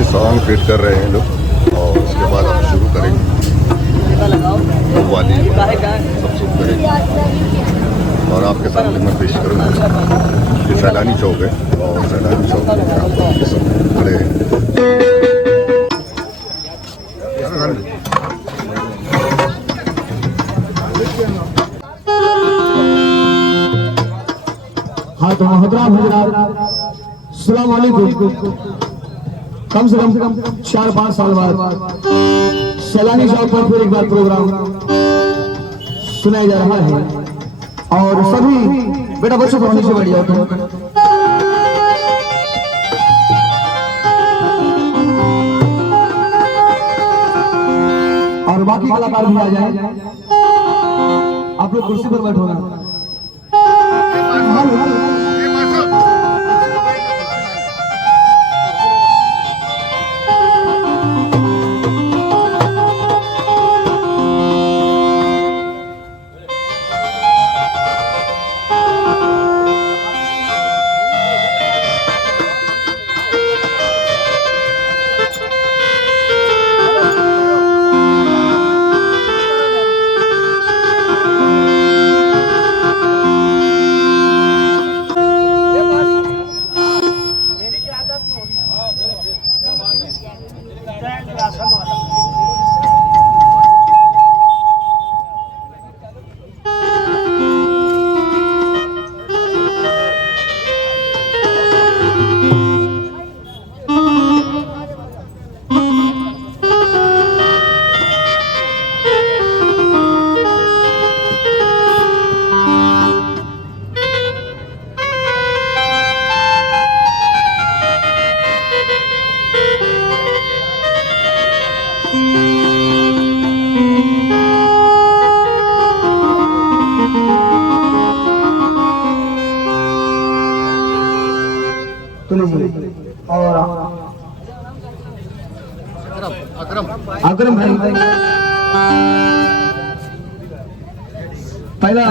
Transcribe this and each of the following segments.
अभी song fit कर रहे हैं लोग और उसके बाद हम शुरू करेंगे कव्वाली सब शुरू करेंगे और आपके सामने मैं पेश करूँगा। ये सैलानी चौक है और सैलानी चौक में आप सब खड़े हैं। हाँ तो हजरात अस्सलाम वालेकुम। कम से कम 4-5 साल बाद सैलानी चौक पर फिर एक बार प्रोग्राम सुनाया जा रहा है और सभी बेटा बच्चों को नीचे बैठ जाओ तो और बाकी कलाकार भी आ जाए। आप लोग कुर्सी पर बैठो ना। और अकरम भाई पहला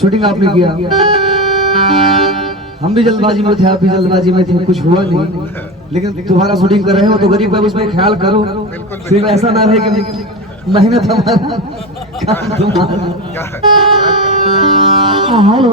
शूटिंग आपने किया, हम भी जल्दबाजी में थे, आप भी जल्दबाजी में थे, कुछ हुआ नहीं, लेकिन तुम्हारा शूटिंग कर रहे हो तो गरीब का उसमें ख्याल करो, फिर ऐसा ना रहे कि मेहनत हमारा काम तुम्हारा। हेलो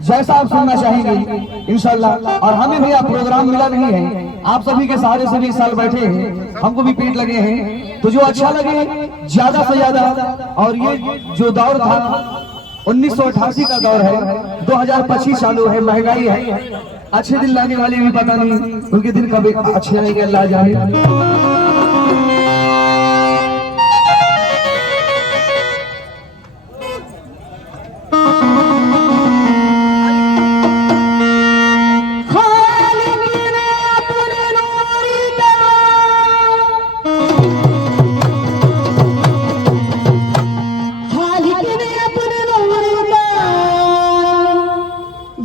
जैसा आप सुनना चाहेंगे इंशाल्लाह। और हमें भैया प्रोग्राम मिला नहीं है, आप सभी के सहारे से भी इस साल बैठे हैं, हमको भी पेट लगे हैं, तो जो अच्छा लगे ज्यादा से ज्यादा। और ये जो दौर था 1988 का दौर है, 2025 चालू है, महंगाई है, अच्छे दिन लाने वाले भी पता नहीं उनके दिन कभी अच्छे नहीं, अल्लाह जाने।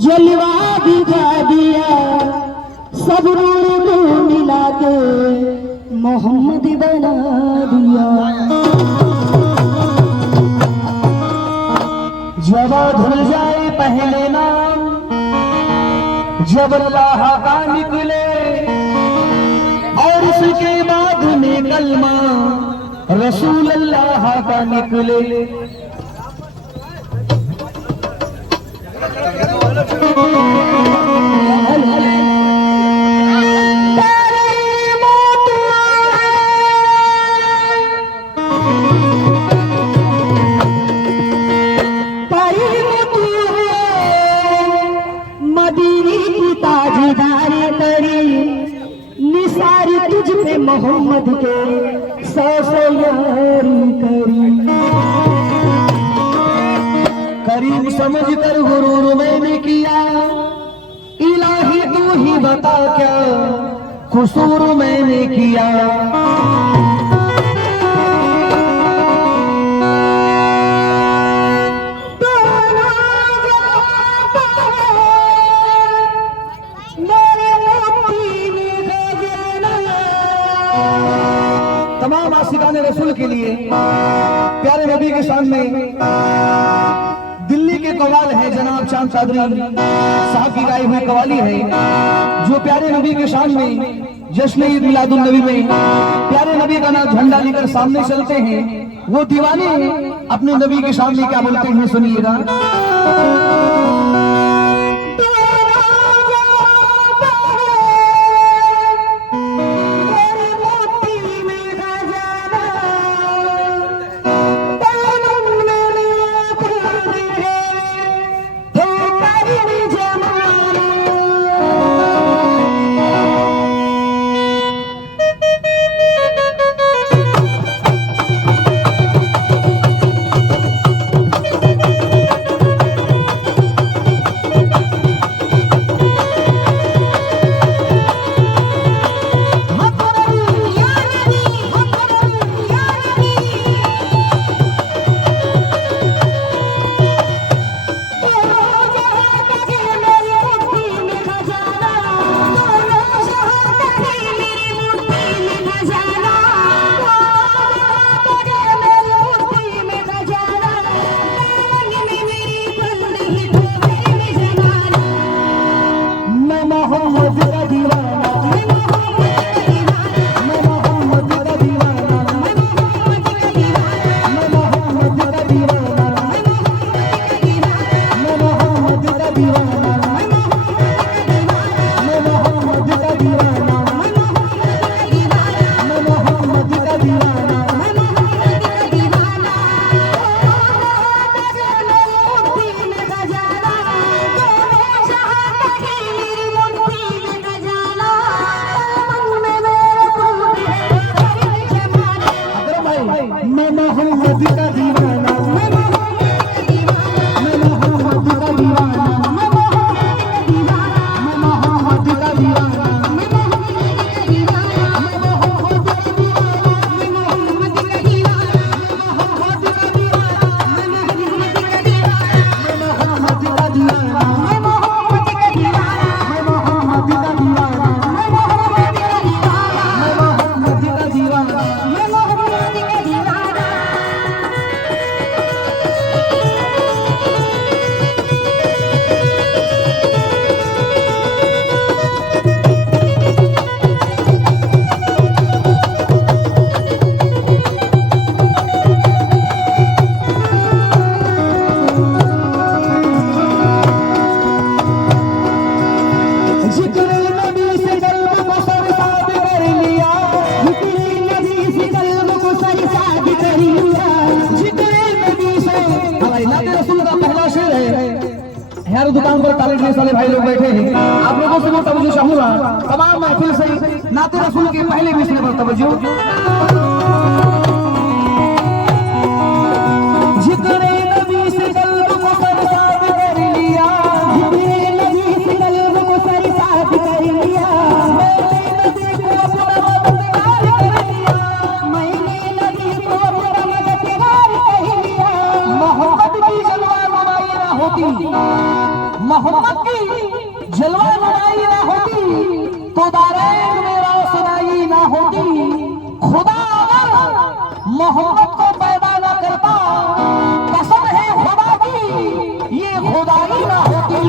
जलवा दिखा दिया सब नूर को मिला मोती बना दिया। जब धुल जाए पहले नाम जब अल्लाह का निकले और उसके बाद में कलमा रसूल अल्लाह का निकले। मोहम्मद के सौ यारी करीम समझ कर गुरूर मैंने किया। इलाही तू ही बता क्या कसूर मैंने किया। तमाम आशिकाने रसूल के लिए प्यारे नबी के सामने दिल्ली के कवाल है जनाब चांद कादरी साहब की गाई हुई कवाली है जो प्यारे नबी के सामने जश्न ईद मिलादुन नबी में प्यारे नबी का नाम झंडा लेकर सामने चलते हैं। वो दीवाने अपने नबी के सामने क्या बोलते हैं सुनिएगा। यार दुकान पर ताले वाले भाई लोग बैठे हैं। आप लोगों से मैं तवज्जो चाहूंगा तमाम महफिल से नाते रसूल के पहले मिसरे पर तवज्जो। जितने नबी से कल्ब को सरसाद कर लिया, जितने नबी से कल्ब को सरसाद कर लिया, मैंने नबी को अपना मददगार कह लिया। मोहब्बत की जलवा नुमाई ना होती, मोहब्बत की जलवा नुमाई ना होती तो दारैन में रोशनाई ना होती। मोहब्बत को पैदा न करता, कसम है खुदा की ये खुदाई ना होती।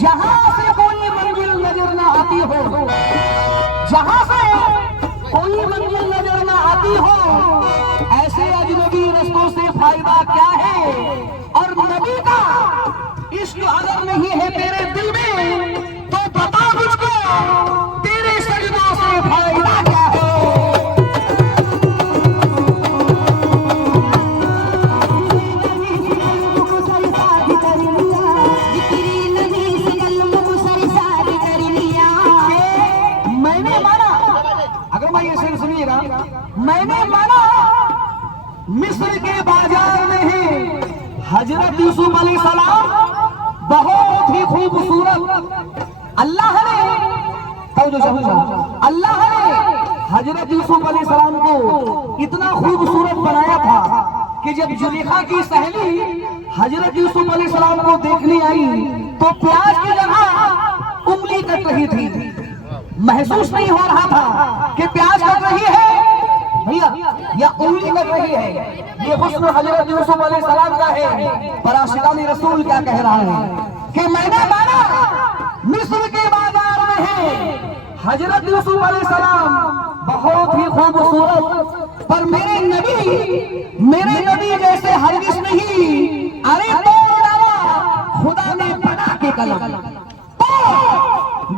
जहां से कोई मंजिल नजर ना आती हो, जहां से कोई मंजिल नजर ना आती हो, ऐसे अजनबी रस्तों से फायदा क्या है। और नबी का इश्क अगर नहीं है तेरे दिल में तो बता मुझको तेरे सजदों से फायदा क्या है। मैंने माना मिस्र के बाजार में है हजरत यूसुफ अलैहिस्सलाम बहुत ही खूबसूरत। अल्लाह ने हजरत यूसुफ अलैहिस्सलाम को इतना खूबसूरत बनाया था कि जब जुलेखा की सहेली हजरत यूसुफ अलैहिस्सलाम को देखने आई तो प्याज की जगह उंगली कट रही थी। महसूस नहीं हो रहा था कि प्याज कट रही है भैया या उंगली कट रही है। ये हुस्न हजरत यूसुफ अलैहिस्सलाम का है। पर आशिकाने रसूल क्या कह रहा है कि मैंने माना मिस्र के बाजार में है हजरत यूसुफ अलैहिस्सलाम बहुत ही खूबसूरत, पर मेरे नबी जैसे हरगिज नहीं। अरे तोड़ डाला खुदा ने बना के कलम,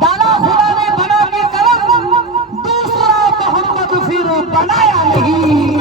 डाला खुदा ने बना के कलम, दूसरा मोहम्मद फिर बनाया नहीं।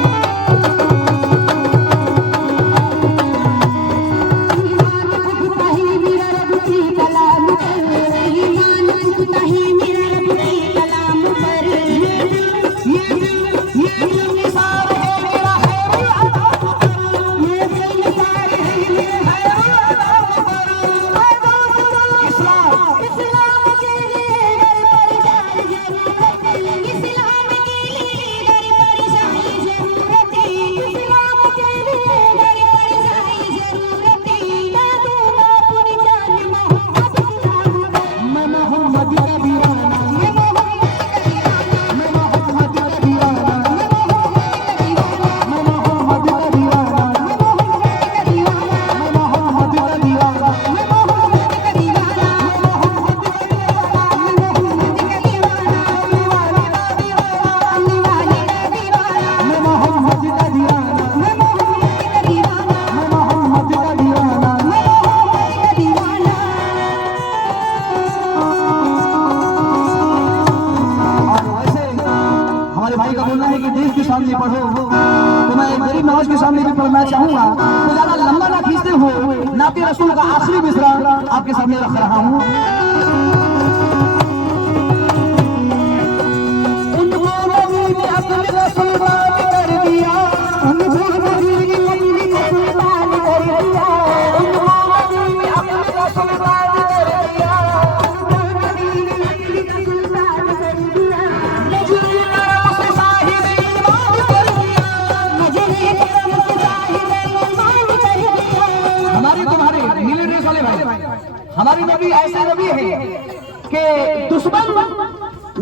सामने पढ़ो तो मैं गरीब नवाज के सामने भी पढ़ना चाहूंगा, तो ज्यादा लंबा ना खींचते हुए नाते रसूल का आखिरी मिसरा आपके सामने रख रहा हूँ।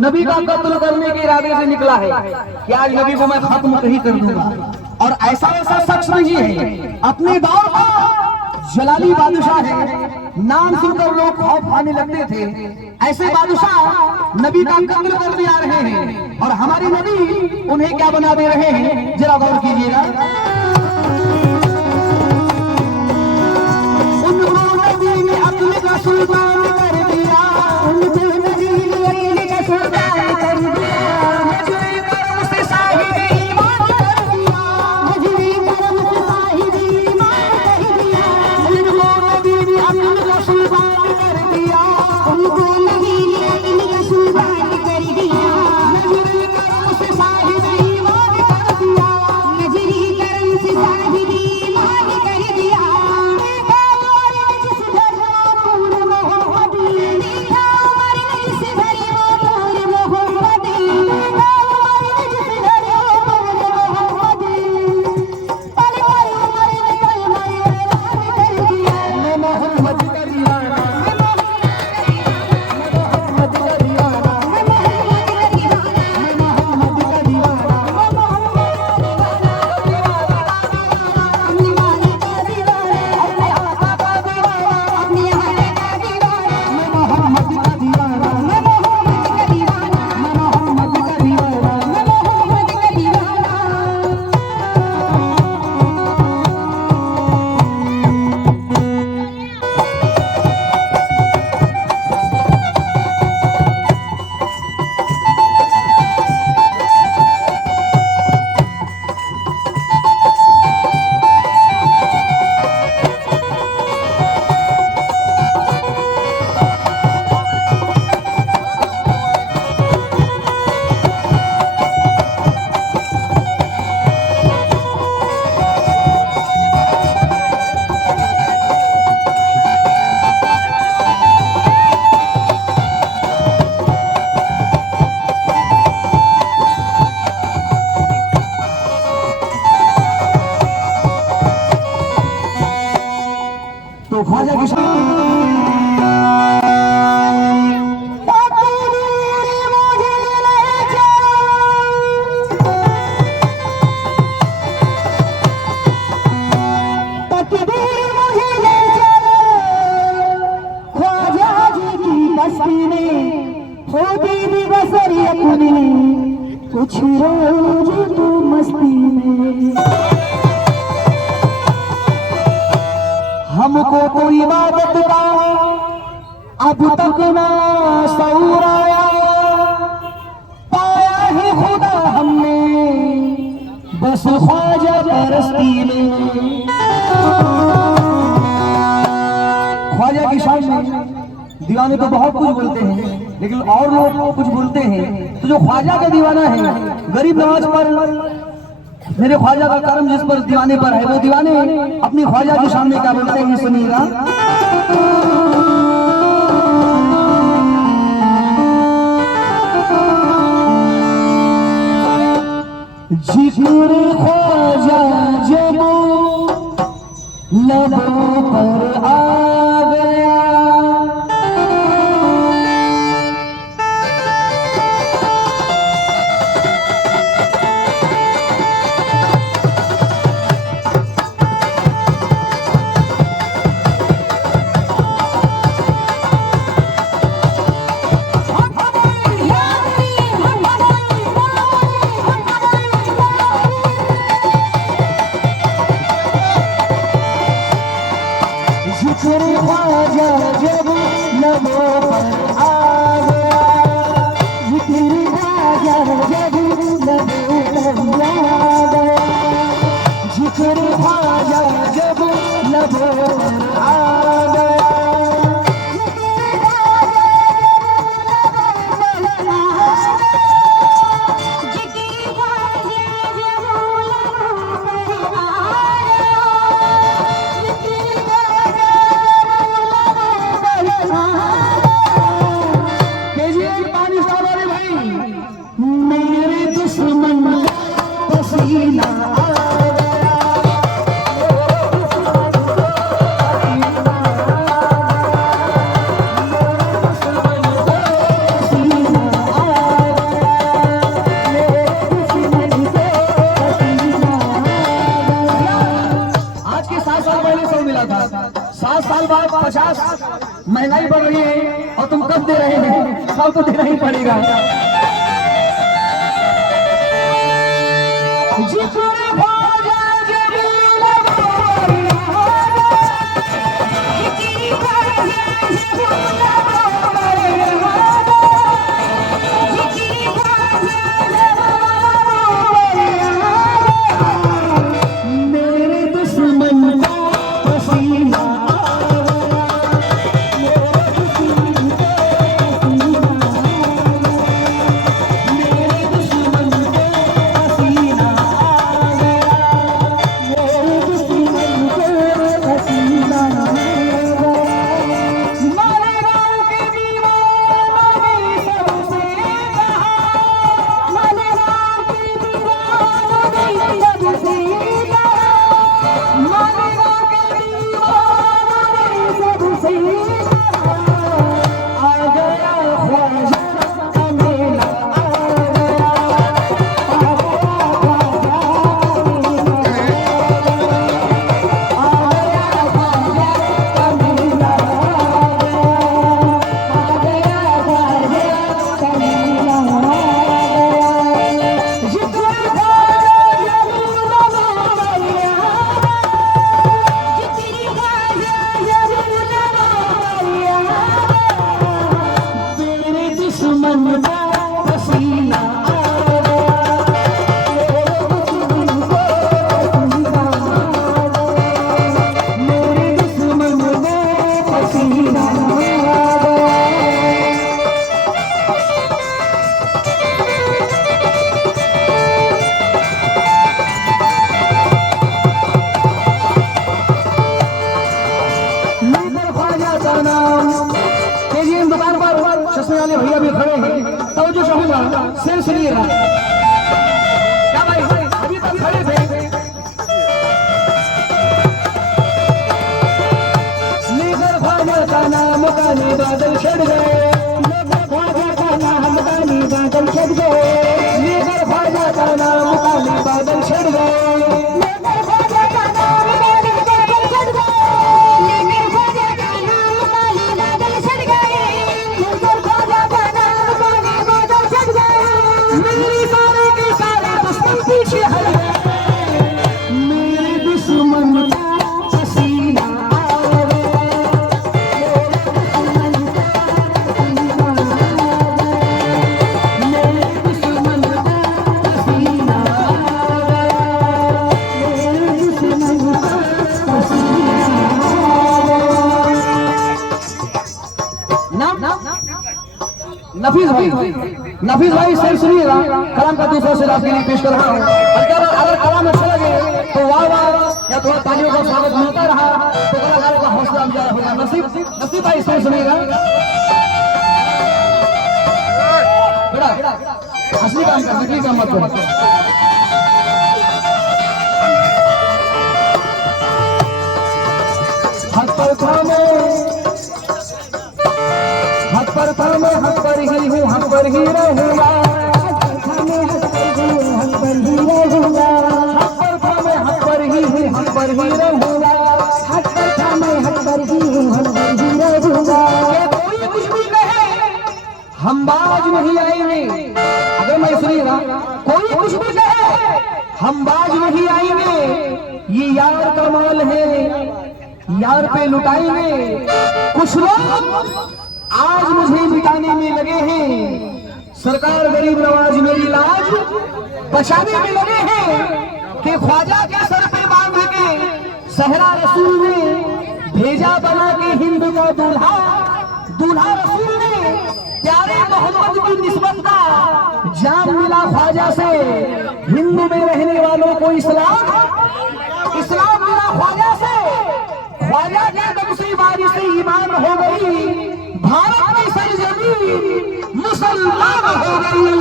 नबी का कत्ल करने के इरादे से निकला है कि आज नबी को मैं खत्म ही कर दूंगा। और ऐसा ऐसा शख्स नहीं है, अपने दौर का जलाली बादशाह है, नाम सुनकर लोग खौफ खाने लगते थे। ऐसे बादशाह नबी का कत्ल करने आ रहे हैं और हमारे नबी उन्हें क्या बना दे रहे हैं, जरा गौर कीजिएगा। उनको नबी ने अपने का सुल्तान कर दिया, उनको नबी ने अपने का सुल्तान कर दिया। तो ख्वाजा की कुछ रोज तो मस्ती में हमको तो इबादत का अब तक ना शऊर आया, पाया है खुदा हमने बस ख्वाजा परस्ती में। ख्वाजा की शान में दीवाने तो बहुत कुछ बोलते हैं, लेकिन और लोग कुछ बोलते हैं। तो जो ख्वाजा का दीवाना है, गरीब नवाज पर मेरे ख्वाजा का कर्म जिस पर दीवाने पर है, वो दीवाने अपनी ख्वाजा के सामने क्या बोलते हैं, सुनिएगा। जिक्र ख्वाजा जब लबों पर आ गया, ख्वाजा जब लबों पर आ गया, जिक्र ख्वाजा जब लबों पर आ गया, जिक्र ख्वाजा जब लबों पर आ गया। महंगाई बढ़ रही है और तुम कब दे रहे हैं, सब तो देना ही पड़ेगा। भैया भी खड़े हैं, तो जो चाहूंगा सिर सुनिएगा। क्या भाई अभी तक खड़े थे, लेकर ख्वाजा का नाम काली बादल छट गए, लेकर ख्वाजा का नाम काली बादल छट गए, लेकर ख्वाजा का नाम काली बादल छट गए, लेकर ख्वाजा का नाम काली बादल छट गए, लेकर ख्वाजा का नाम काली बादल छट गए, लेकर ख्वाजा का नाम काली बादल छट गए। मेरी सारे के सारे दुश्मन पीछे हट गए, मेरे दुश्मन का पसीना नफीस भाई सही सुनिएगा, कलाम का दूसरा शेर आपके लिए पेश कर रहा हूँ। अगर कलाम अच्छा लगे तो वाह वाह या थोड़ा तालियों का स्वागत मिलता रहा तो कलाकारों का हौसला ज्यादा होगा। नसीब भाई सही सुनिएगा, बेटा असली काम कर, नकली काम मत करो। हाथ पर थामे, हाथ पर थामे, हाथ पर ही हूँ, हाथ पर ही रहूंगा, हाथ पर थामे, हाथ पर ही हूँ, हाथ पर ही रहूंगा, हाथ पर थामे, हाथ पर ही हूँ, हाथ पर ही रहूंगा, हाथ पर थामे, हाथ पर ही हूँ, हाथ पर ही रहूंगा। कोई कुछ भी कहे हम बाज नहीं आएंगे, अगर मैं सुनिएगा, कोई कुछ भी कहे हम बाज नहीं आएंगे, ये यार का माल है, यार पे लुटाएंगे। कुछ लोग आज मुझे मिटाने में लगे हैं, सरकार गरीब नवाज मेरी लाज बचाने में लगे हैं, कि ख्वाजा के सर पे बांध के सहरा रसूल ने भेजा बना के हिंद का दूल्हा, दूल्हा रसूल ने प्यारे मोहम्मद की निस्बत का जाम मिला ख्वाजा से, हिंद में रहने वालों को इस्लाम, इस्लाम मिला ख्वाजा से, ख्वाजा के दम से बारिश से ईमान हो गई, भारत की सरजमीन मुसलमान हो गई।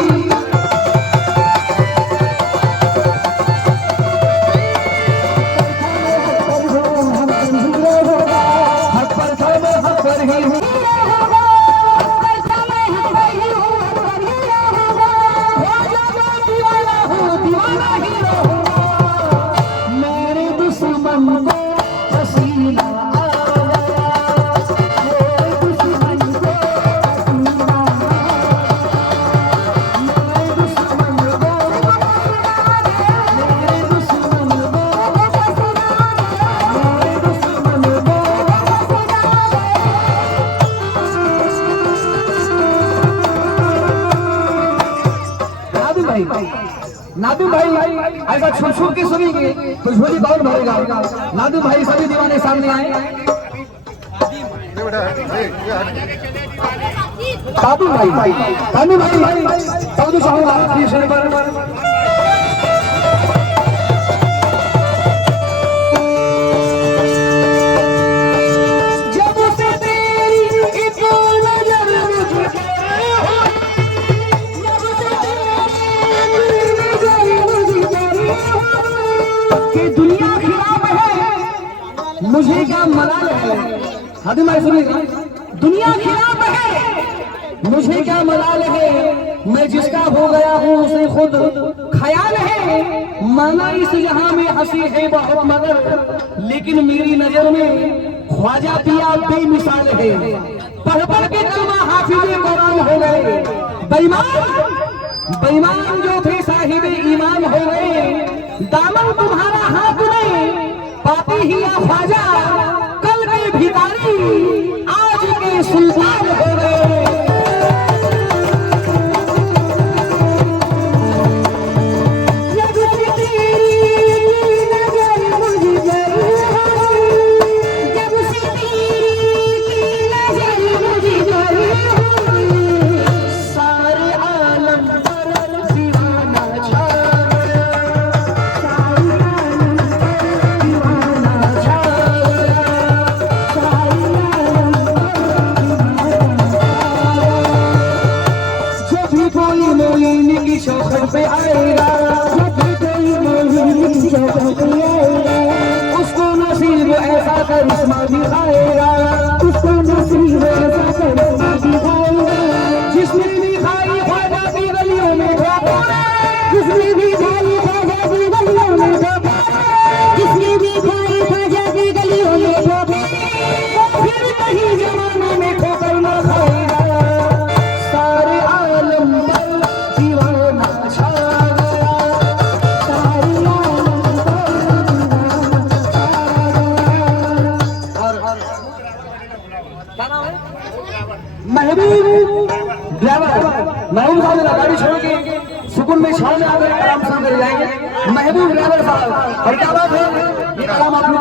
हक पर थामे, हक पर ही हूँ, ख्वाजा का दीवाना हूँ, दीवाना ही रहूंगा, मेरे दुश्मन को पसीना आ गया, मेरे नादिम भाई ऐसा छुप छुप के सुनेंगे तो झोली कौन भरेगा। नादिम भाई सभी दीवाने सामने आए। नादिम भाई तो चाहूंगा आपकी शेर पर। मुझे क्या मलाल है, हादी भाई सुनिए, दुनिया खिलाफ है मुझे क्या मलाल है, मैं जिसका हो गया हूँ उसे खुद ख्याल है। माना इस यहाँ में हंसी है बहुत मगर लेकिन मेरी नजर में ख्वाजा पिया बेमिसाल है। पढ़ पढ़ के कलमा हाफिज़े कुरान हो गए, बेईमान जो थे साहिब ईमान हो गए। दामन तुम्हारा हाथ में पापी ही या ख्वाजा, कल के भिखारी आज के सुल्तान हो गए। पे आएगा उसको नसीब ऐसा करिश्मा दिखाएगा, उसको नसीब ऐसा करिश्मा दिखाएगा। जिसने भी खाई ख्वाजा की गलियों में धोखा, जिसने भी खाई ख्वाजा की गलियों में धोखा, जिसने भी खाई ख्वाजा की गलियों में धोखा, फिर कहीं जमाने में ठोकर न खाएगा। सारे आलम पर दीवाना छा गया, सारे आलम पर महबूब ड्राइवर महबूब साहब गाड़ी छोड़ के सुकून में छाव में आकर आराम से कर जाएंगे। महबूब ड्राइवर साहब, और क्या बात है, ये काम आपने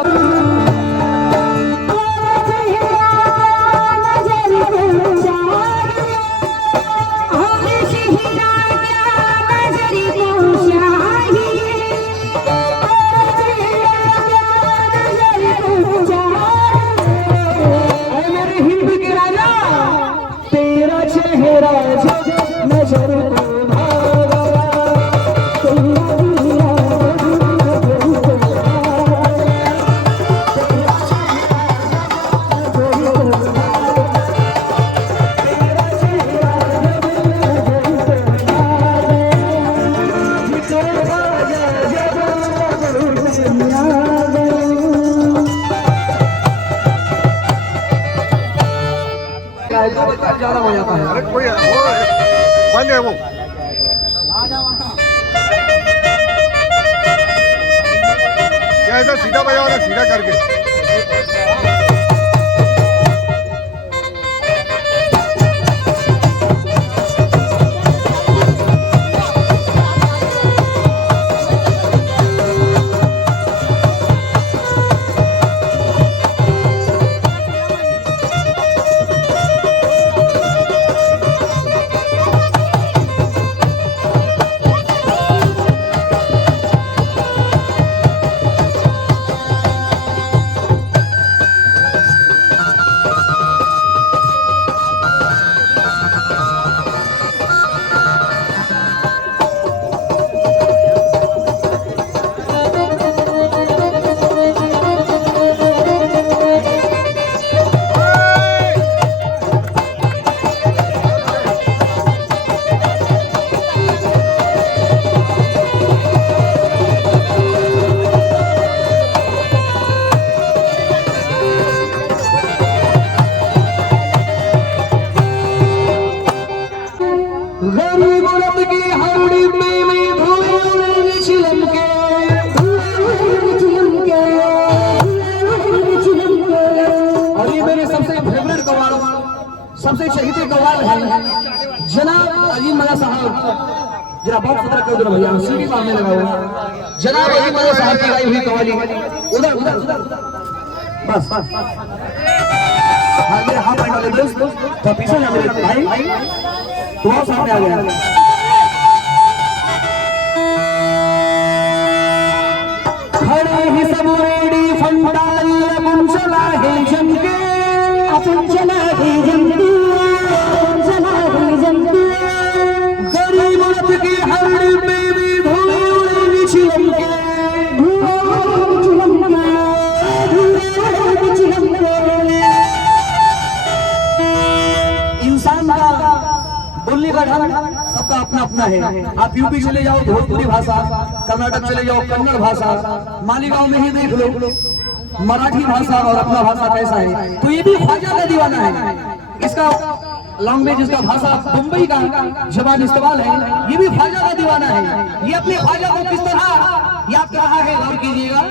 ज्यादा हो जाता है। अरे कोई वो बंद है वो। क्या ऐसा सीधा बजाओ ना, सीधा करके। जरा बहुत सदर कर दो भैया, सीढ़ी मारने लगा हुआ जनाब अली मदद साहब की गाई हुई कवाली उधर उधर उधर बस हाँ मेरे हाथ पैर वाले दोस्त तो पीछे ना मेरे भाई तो और सामने आ गया खड़े ही सब रेडी फंडाल अपन चला है जमके अपन चला है जमके अपन चला है जमके गरीब औरत की हर में भी धोए उड़े छिलके इंसान का बोलने का ढंग सबका अपना अपना है। आप यूपी चले जाओ भोजपुरी भाषा, कर्नाटक चले जाओ कन्नड़ भाषा, मालीगांव में ही देख लो मराठी भाषा और अपना भाषा कैसा है। तो ये भी ख्वाजा का दीवाना है, इसका लैंग्वेज इसका भाषा मुंबई का जबान इस्तेमाल है, ये भी ख्वाजा का दीवाना है। ये अपने ख्वाजा को किस तरह याद कर रहा है गौर कीजिएगा।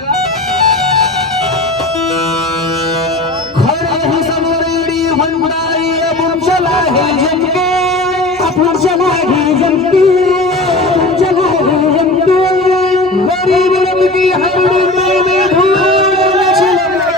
खड़े ही सब रेडी फंडाई अपन चला है जमके अपन चला है जमके अपन चला है जमके गरीब रब की हर में धूल छिलके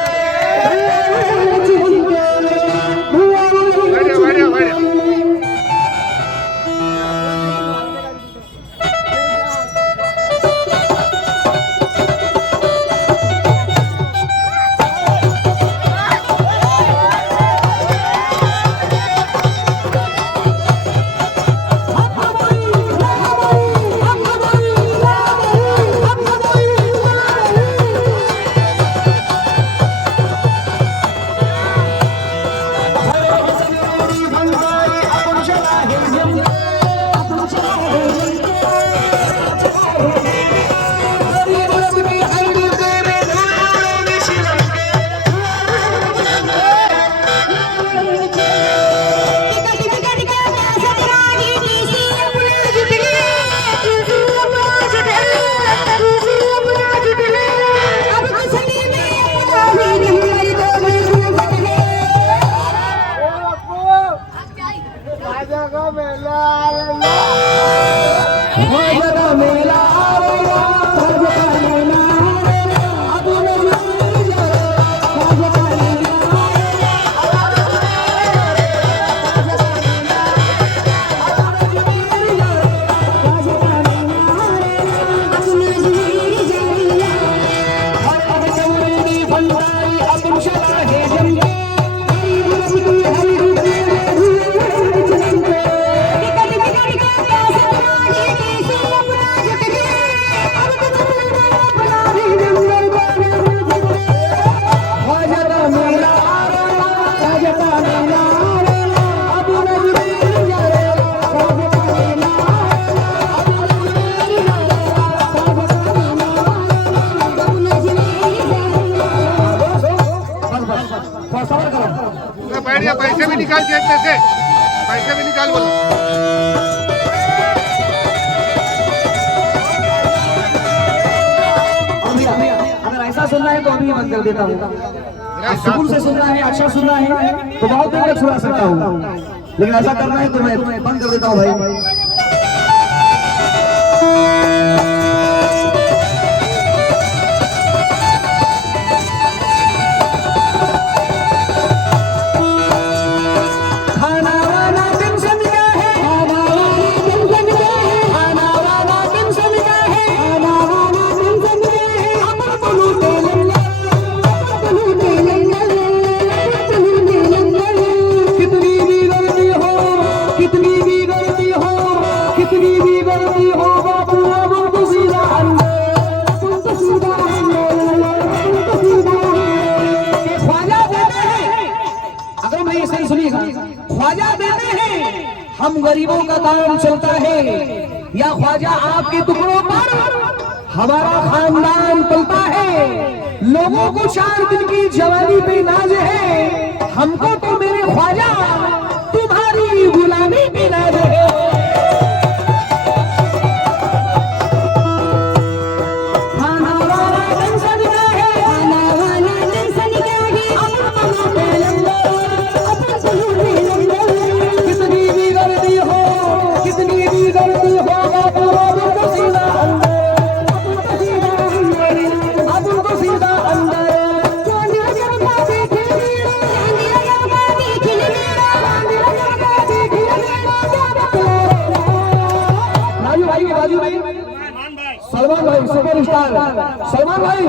पैसे भी निकाल जेब में से, पैसे भी निकाल बोलो। अगर ऐसा सुनना है तो अभी बंद कर देता हूँ। सुकून से सुनना है, अच्छा सुनना है तो बहुत देर तक सुना सकता हूँ, लेकिन ऐसा करना है तो मैं बंद कर देता हूँ भाई। ख्वाजा देते हैं हम गरीबों का काम चलता है, या ख्वाजा आपके टुकड़ों पर हमारा खानदान पलता है। लोगों को 4 दिन की जवानी पे नाज है, हमको तो मेरे ख्वाजा तुम्हारी गुलामी पे नाज है। कितनी भी गर्दी हो सलमान भाई सुपर स्टार सलमान भाई,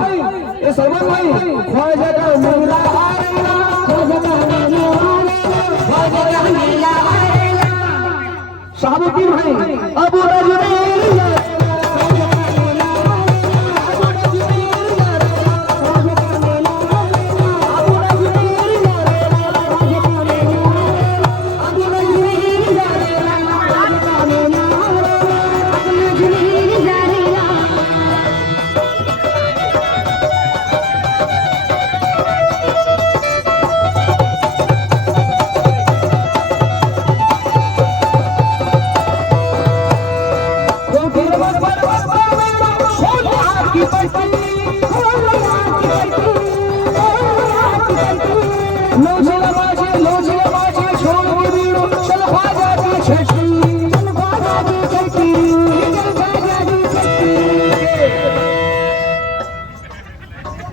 ये सलमान भाई ख्वाजा का मेला आएगा, ख्वाजा का मेला आएगा, ख्वाजा का मेला आएगा। शाहबुद्दीन भाई अबू रजनीर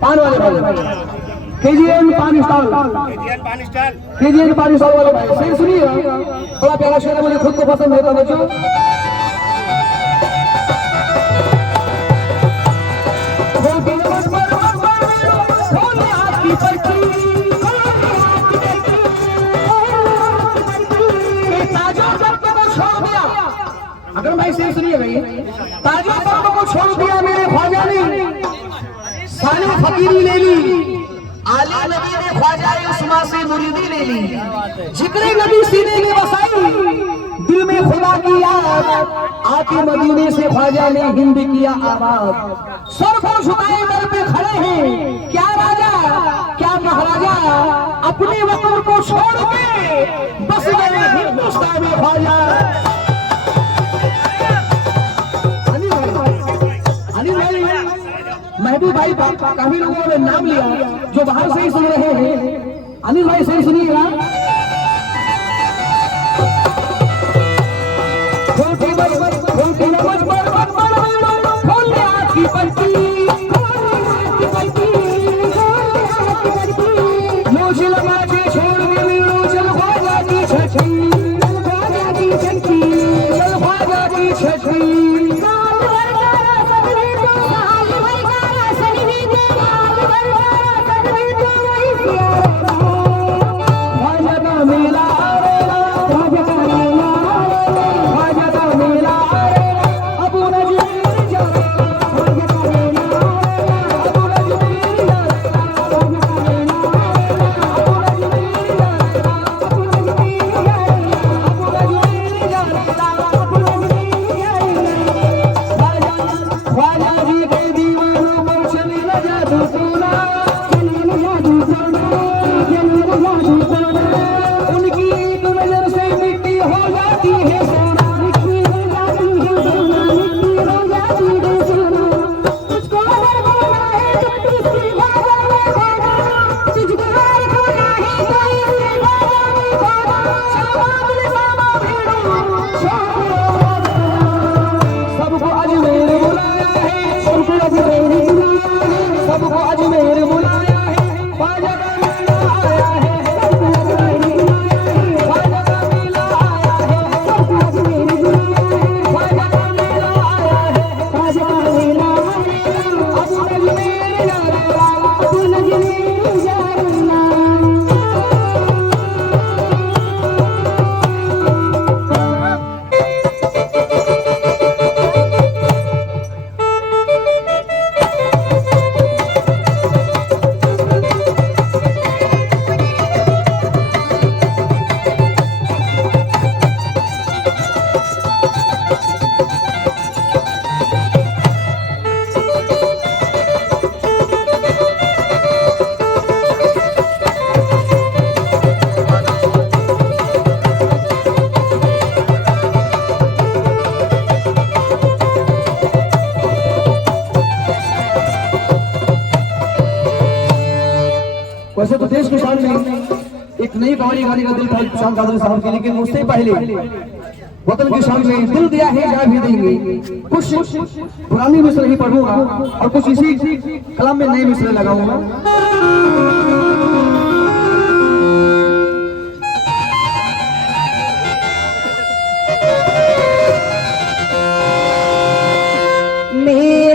पान वाले भाई केजीएन पान स्टॉल केजीएन पान स्टॉल वाले भाई शेर सुनिए, बड़ा प्यारा शेर है, मुझे खुद को पसंद है। तो अगर भाई शेर सुनिए भाई, ताजो बाबा को छोड़ दिया मेरे ख्वाजा ने, साले फकीरी ले ली, आले नबी ने ख्वाजा उस्मा से मुरीदी ले ली, जिक्र नबी सीने में बसाई, दिल में खुदा की याद, आके मदीने से ख्वाजा ने हिंद किया आबाद। सर को झुकाए दर पे खड़े हैं, क्या राजा क्या महाराजा, अपने वतन को छोड़ के बस गए हिंदुस्तान में ख्वाजा। महबूब भाई काफी लोगों ने नाम लिया जो बाहर से ही सुन रहे हैं। अनिल भाई सही सुनिएगा। वैसे तो देश के शान में एक नई कहानी गाने का दिल था शान कादरी साहब के, लेकिन उससे पहले वतन की शान में दिल दिया है जा भी देंगे। कुछ पुरानी मिसर ही पढ़ूंगा और कुछ इसी कलाम में नए मिसरे लगाऊंगा। मेरे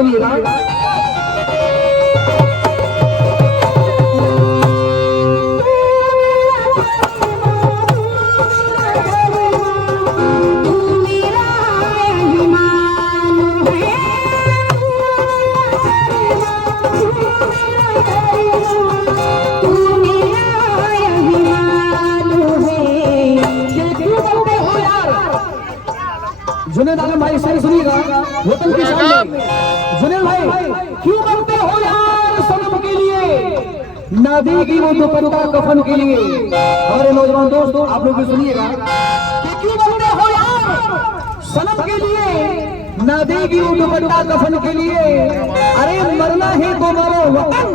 सुनिएगा। जुनेद आलम भाई सही सुनिएगा, वतन की शान में। जुनेद भाई क्यों करते हो यार सनम के लिए, ना देगी वो दुपट्टा कफन के लिए। हमारे नौजवान दोस्तों आप लोग भी सुनिएगा कि क्यों करते हो यार सनम के लिए, ना देगी वो दुपट्टा कफन के लिए। अरे मरना है तो मरो वतन,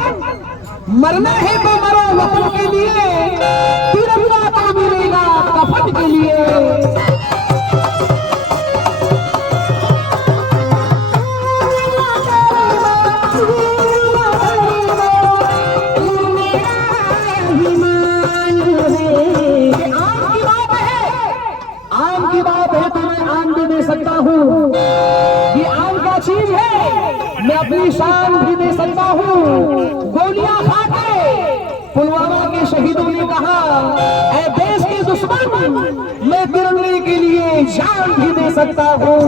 मरना है तो मरो वतन के लिए, तिरंगा तो मिलेगा कफन के लिए। सकता हूँ ये आम का चीज है, मैं अपनी शान भी दे सकता हूँ। गोलियां खा के पुलवामा के शहीदों ने कहा, ऐ देश के दुश्मन मैं तिरंगे के लिए जान भी दे सकता हूँ।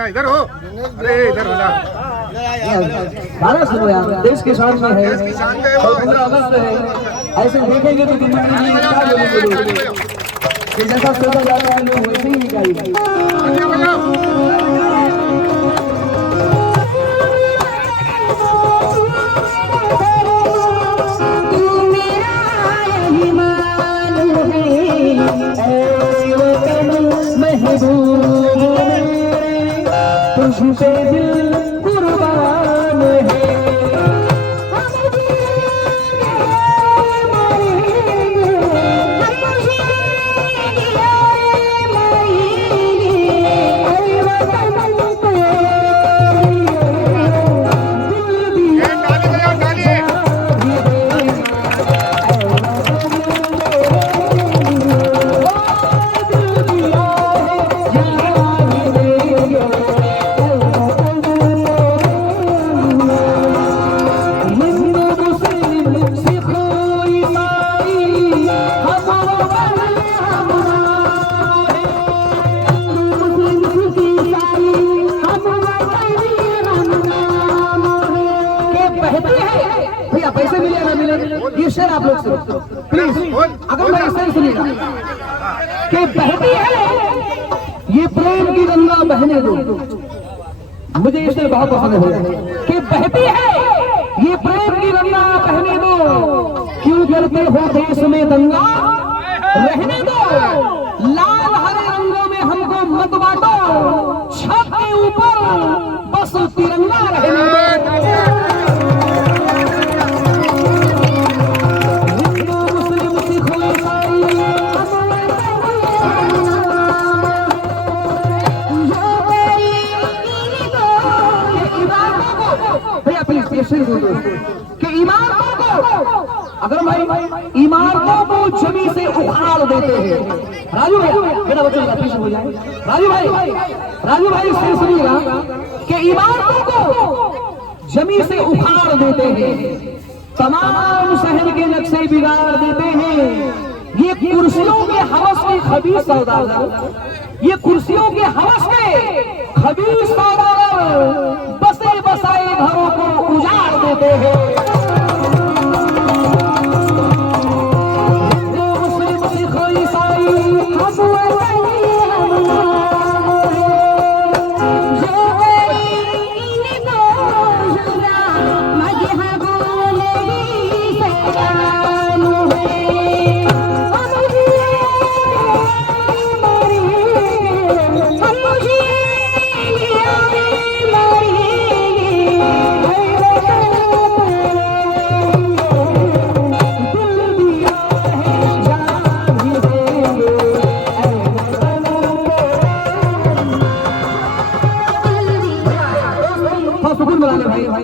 इधर हो, अरे इधर हो ना। गाना सुनो यार, देश के शान में है और 15 अगस्त है। ऐसे देखेंगे तो जैसा सोचा जाता है लोग वैसे ही निकालेंगे। तुझ पे दिल कुर्बान है, पैसे मिले ना मिले ये शेर आप लोग से प्लीज, अगर मैं शेर सुनिएगा कि बहती है ये प्रेम की गंगा बहने दो। मुझे ये शेर बहुत पसंद है कि बहती है ये प्रेम की गंगा बहने दो, क्यों करते हो देश में दंगा रहने दो। लाल हरे रंगों में हमको मत बांटो, छत के ऊपर बस तिरंगा रहने दो। कि इमारतों को, अगर भाई इमारतों को जमीन से उखाड़ देते हैं। राजू भैया मेरा बच्चा पीछे हो जाए। राजू भाई से सुनिएगा कि इमारतों को जमीन से उखाड़ देते हैं, तमाम शहर के नक्शे बिगाड़ देते हैं। ये कुर्सियों के हवस के खबीस सौदागर, ये कुर्सियों के हवस के खबीस सौदागर बसे बसाए घरों को उजाड़ देते हैं। मुस्लिम सिख ईसाई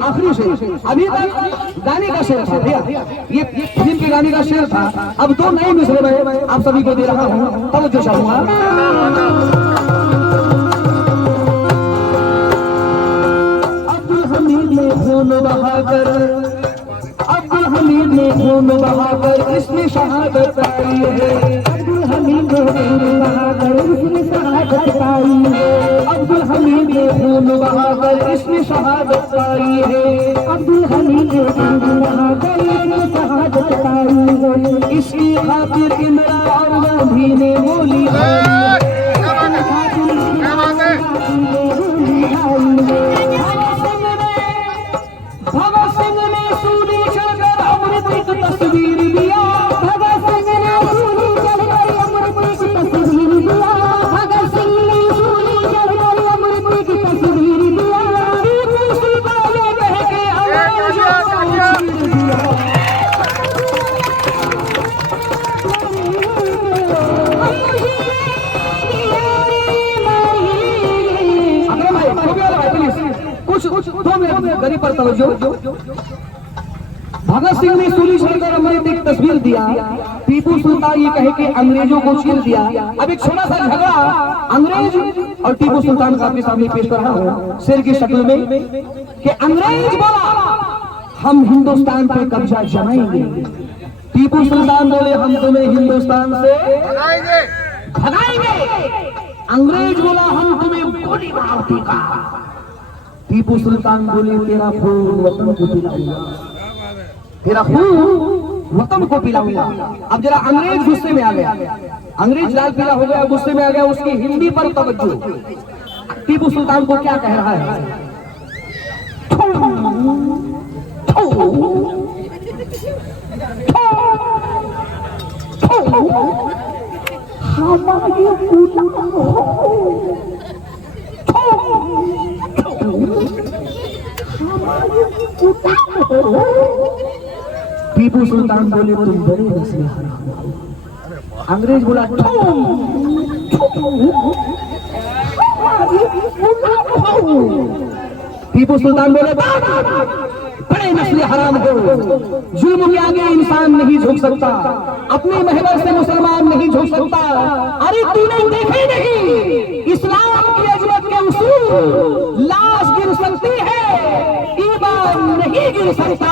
आखिरी शेर अभी तक गाने का शेर था भैया, ये फिल्म के गाने का शेर था। अब तो नए मिसरे में आप सभी को दे रहा हूँ, तब जो चाहूंगा। अब्दुल हमीद ने खून बहाकर, अब्दुल हमीद ने खून बहाकर इसमें शहादत पाई है। अब्दुल हमीद ने खून बहाकर इसमें शहादत पाई है। अब्दुल हमीद ने खून बहाकर इसमें शहादत पाई है। अब्दुल हमीद ने खून बहाकर इसमें शहादत पाई है। इसकी खातिर इंदिरा और गांधी ने बोली भगत सिंह ने सूली चढ़कर अमृत की तस्वीर दिया। भगत सिंह ने सूली चढ़कर अमृत की तस्वीर दिया। भगत सिंह ने सूली चढ़कर अमृत की तस्वीर दिया। कह के कुछ 2 मिनट गरीब पर तवज्जो। भगत सिंह ने सूली चढ़कर अमृत एक तस्वीर दिया। टीपू सुल्तान ये कहे कि अंग्रेजों को चीर दिया। अब एक छोटा सा झगड़ा अंग्रेज और टीपू सुल्तान का आपके सामने पेश कर रहा हूँ शेर की शक्ल में कि अंग्रेज बोला हम हिंदुस्तान पे कब्जा जमाएंगे। टीपू सुल्तान बोले हम तुम्हें हिंदुस्तान से भगाएंगे। अंग्रेज बोला हम तुम्हें गोली मार देगा। टीपू सुल्तान बोले तेरा खून वतन को पिलाऊंगा, तेरा खून वतन को पिलाऊंगा। अब जरा अंग्रेज गुस्से में आ गया, अंग्रेज लाल पीला हो गया, गुस्से में आ गया। उसकी हिंदी पर तवज्जो। टीपू सुल्तान को क्या कह रहा है? टीपू सुल्तान बोले तुम बड़े नस्ल हराम हो। अंग्रेज बोला टीपू सुल्तान बोले बड़े नस्ल हराम हो। जुल्म के आगे इंसान नहीं झुक सकता, अपने महवर से मुसलमान नहीं झुक सकता। अरे तूने देखे नहीं इस्लाम की अजमत के उसूल, लाश गिर सकती है ईमान नहीं गिर सकता।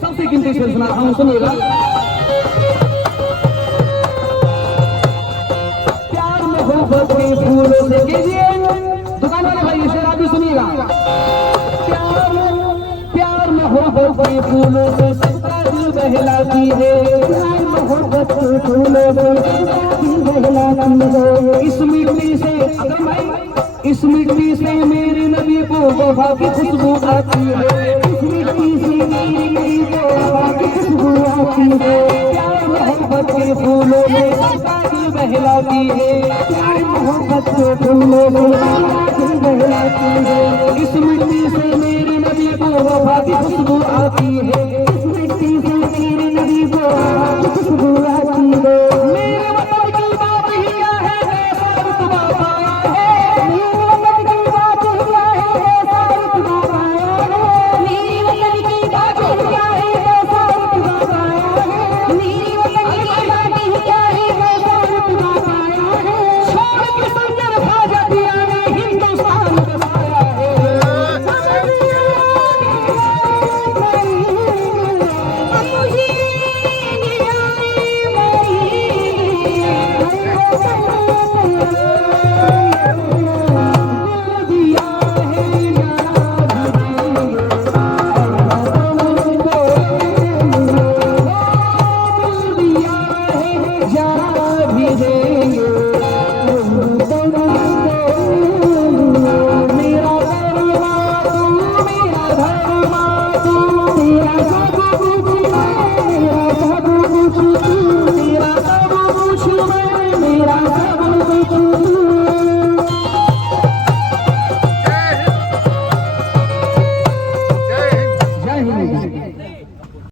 सबसे कीमती शेर सुना हम सुनिएगा। प्यार मोहब्बत के फूलों से कीजिए, दुकान वाले भाई ये शेर आप भी सुनिएगा। प्यार मोहब्बत के फूलों से सबका दिल बहलाती है। प्यार मोहब्बत के फूलों से सबका दिल बहलाती है। इस मिट्टी से अगर भाई इस मिट्टी से मेरे नबी को वफा की खुशबू आती है। इस मिट्टी से मेरे नबी को वफा की खुशबू आती है। प्यार मोहब्बत के फूलों में सबका दिल बहलाती है। प्यार मोहब्बत के फूलों में सबका दिल बहलाती है। इस मिट्टी से मेरे नबी को वफा की खुशबू आती है।